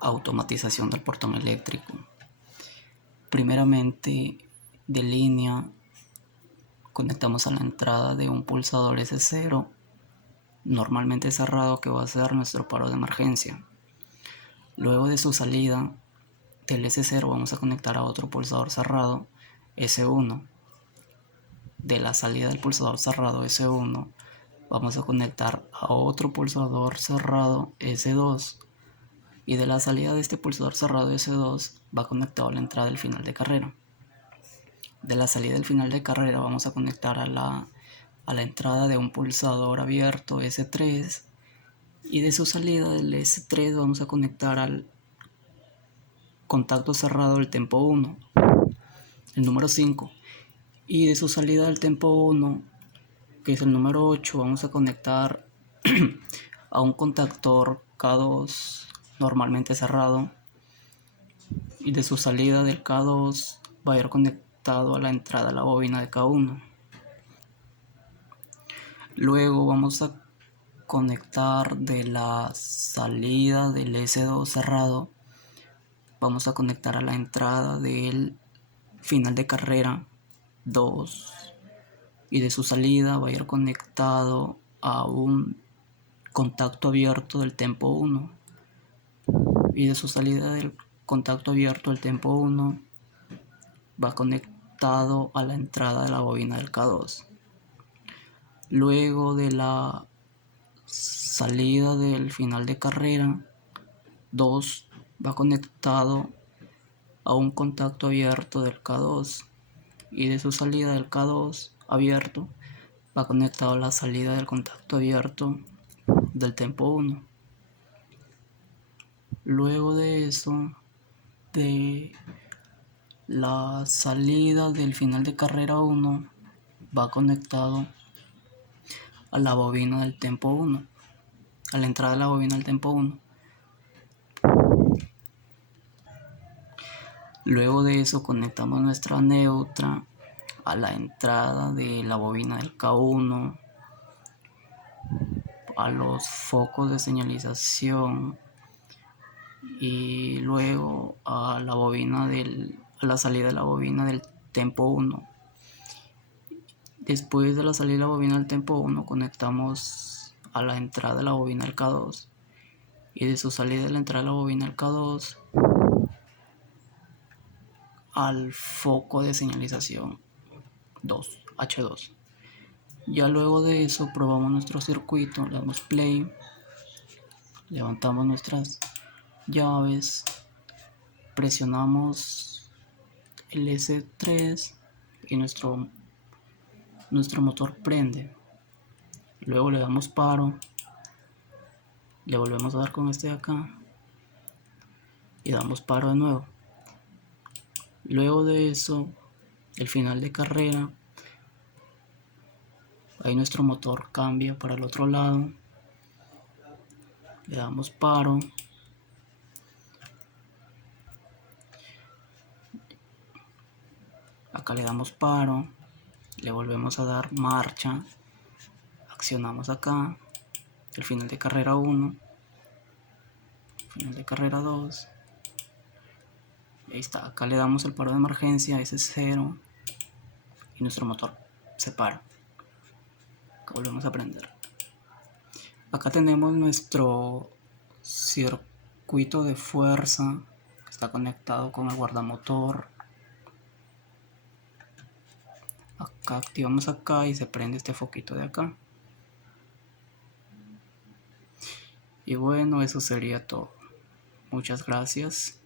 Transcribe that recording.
Automatización del portón eléctrico. Primeramente, de línea, conectamos a la entrada de un pulsador S0, normalmente cerrado, que va a ser nuestro paro de emergencia. Luego de su salida del S0 vamos a conectar a otro pulsador cerrado, S1. De la salida del pulsador cerrado S1 vamos a conectar a otro pulsador cerrado S2. Y de la salida de este pulsador cerrado S2 va conectado a la entrada del final de carrera. De la salida del final de carrera vamos a conectar a la entrada de un pulsador abierto S3, y de su salida del S3 vamos a conectar al contacto cerrado del tempo 1, el número 5, y de su salida del tempo 1, que es el número 8, vamos a conectar a un contactor K2 normalmente cerrado, y de su salida del K2 va a ir conectado a la entrada de la bobina de K1. Luego vamos a conectar de la salida del S2 cerrado, vamos a conectar a la entrada del final de carrera 2, y de su salida va a ir conectado a un contacto abierto del tempo 1, y de su salida del contacto abierto del tempo 1 va conectado a la entrada de la bobina del K2. Luego de la salida del final de carrera 2 va conectado a un contacto abierto del K2, y de su salida del K2 abierto va conectado a la salida del contacto abierto del tempo 1. Luego de eso, de la salida del final de carrera 1 va conectado a la bobina del tempo 1, a la entrada de la bobina del tempo 1. Luego de eso conectamos nuestra neutra a la entrada de la bobina del K1, a los focos de señalización, y luego a la salida de la bobina del tempo 1. Después de la salida de la bobina del tempo 1 conectamos a la entrada de la bobina del K2, y de su salida de la entrada de la bobina del K2 al foco de señalización 2, H2. Ya luego de eso probamos nuestro circuito, le damos play, levantamos nuestras llaves, presionamos el S3 y nuestro motor prende. Luego le damos paro, le volvemos a dar con este de acá y damos paro de nuevo. Luego de eso, el final de carrera, ahí nuestro motor cambia para el otro lado, le damos paro, acá le damos paro, le volvemos a dar marcha, accionamos acá, el final de carrera 1, final de carrera 2, ahí está, acá le damos el paro de emergencia, ese es 0, y nuestro motor se para. Acá volvemos a prender. Acá tenemos nuestro circuito de fuerza que está conectado con el guardamotor. Acá activamos acá y se prende este foquito de acá. Y bueno, eso sería todo. Muchas gracias.